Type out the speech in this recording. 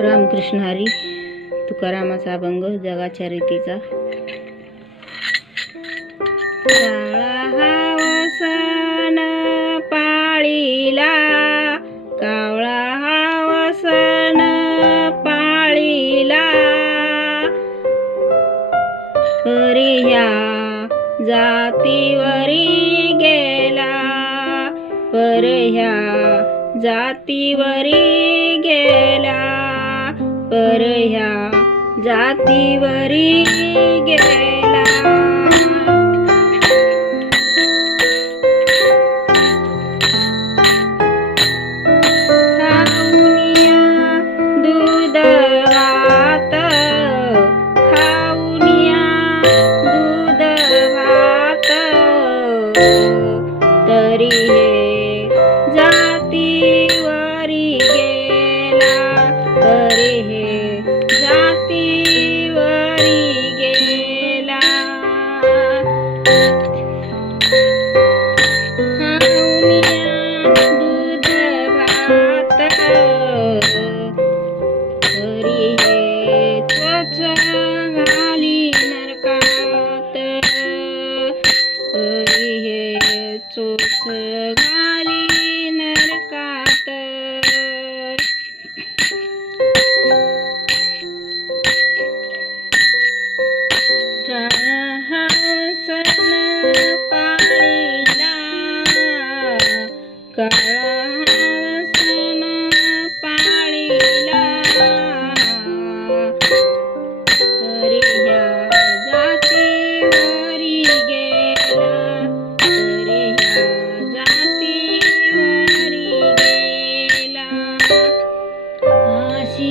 रामकृष्ण हरी. तुकारामाचा अभंग जगाच्या रीतीचा. काळा हा वसन पाळीला, कावळा हा वसन पाळीला, परी ह्या जातीवरी गेला, पर ह्या जातीवरी गेला, पर ह्या जातीवरी गेला. खाऊनिया दूध भात, खाऊनिया दूध भात, तरी हे जातीवरी गेला, तरी हे जातीवरी गेला. खाऊनिया दूध भात, तरी हे चोच घाली नरकात, तरी हे चोच घाली नरकात. काळा हा वसन पाळीला, काळा हा वसन पाळीला, तरी ह्या जातीवरी गेला, तरी ह्या जातीवरी गेला. अशी